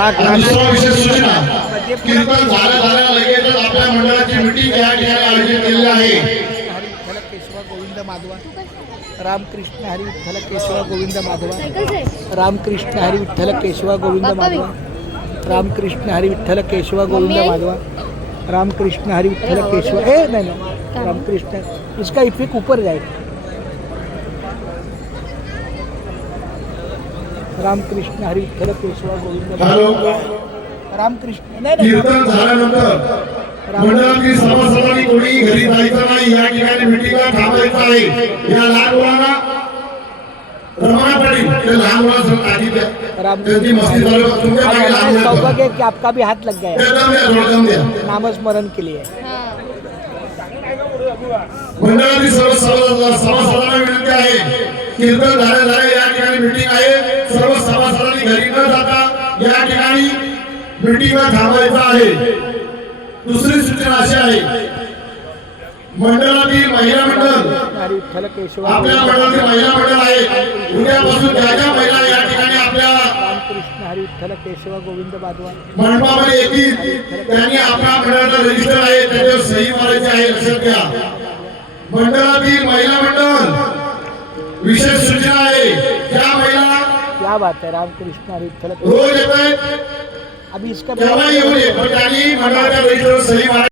दुसरा विशेष सूचना कीर्तन झाल्या लगेचच आपल्या मंडळाची मीटिंग या ठिकाणी आयोजित केलेली आहे. विठ्ठल केशवा गोविंद माधवा रामकृष्ण हरी विठ्ठल केशवा गोविंद माधवा रामकृष्ण हरी विठ्ठल केशवा गोविंद माधवा रामकृष्ण हरी विठ्ठल केशवा गोविंद माधवा रामकृष्ण हरी विठ्ठल केशवा नहीं रामकृष्ण इसका इफेक्ट ऊपर जाएगा. रामकृष्ण हरी विठ्ठल केशवा गोविंद हॅलो रामकृष्ण नाही कीर्तन झाल्यानंतर मंडळातील सभासदांनी कोणी घरी जायचं नाही. या ठिकाणी मीटिंगला थांबायचं आहे. या लहान मुलांना रमणा पाटील ते लहान मुलांसोबत आधी त्यांची मस्ती चालू तुमच्या मागे लहान मुलं सौभाग्य कि आपका भी हाथ लग गया एकदम द्या नामस्मरण के लिए. मंडळातील सर्व सभासदांना विनंती आहे कीर्तन झाले या ठिकाणी मीटिंग आहे. सर्व सभासदांनी घरी न जाता या ठिकाणी मीटिंगला थांबायचं आहे. दुसरी सूचना अशी आहे मंडळातील महिला मंडळ आपल्या मंडळातील महिला मंडळ आहे. उद्यापासून ज्या ज्या महिला या ठिकाणी आपल्या रामकृष्ण हरी विठ्ठल केशवा गोविंद माधवा मंडपामध्ये येतील त्यांनी आपल्या मंडळाचा रजिस्टर आहे त्याच्यावर सही मारायची आहे. लक्षात घ्या मंडळातील महिला मंडळ विशेष सूचना आहे ज्या महिला क्या बात है रामकृष्ण हरी विठ्ठल रोज येत आहेत अभी इसका तेव्हा येऊ नये पण त्यांनी मंडळाच्या रजिस्टरवर सही मारायची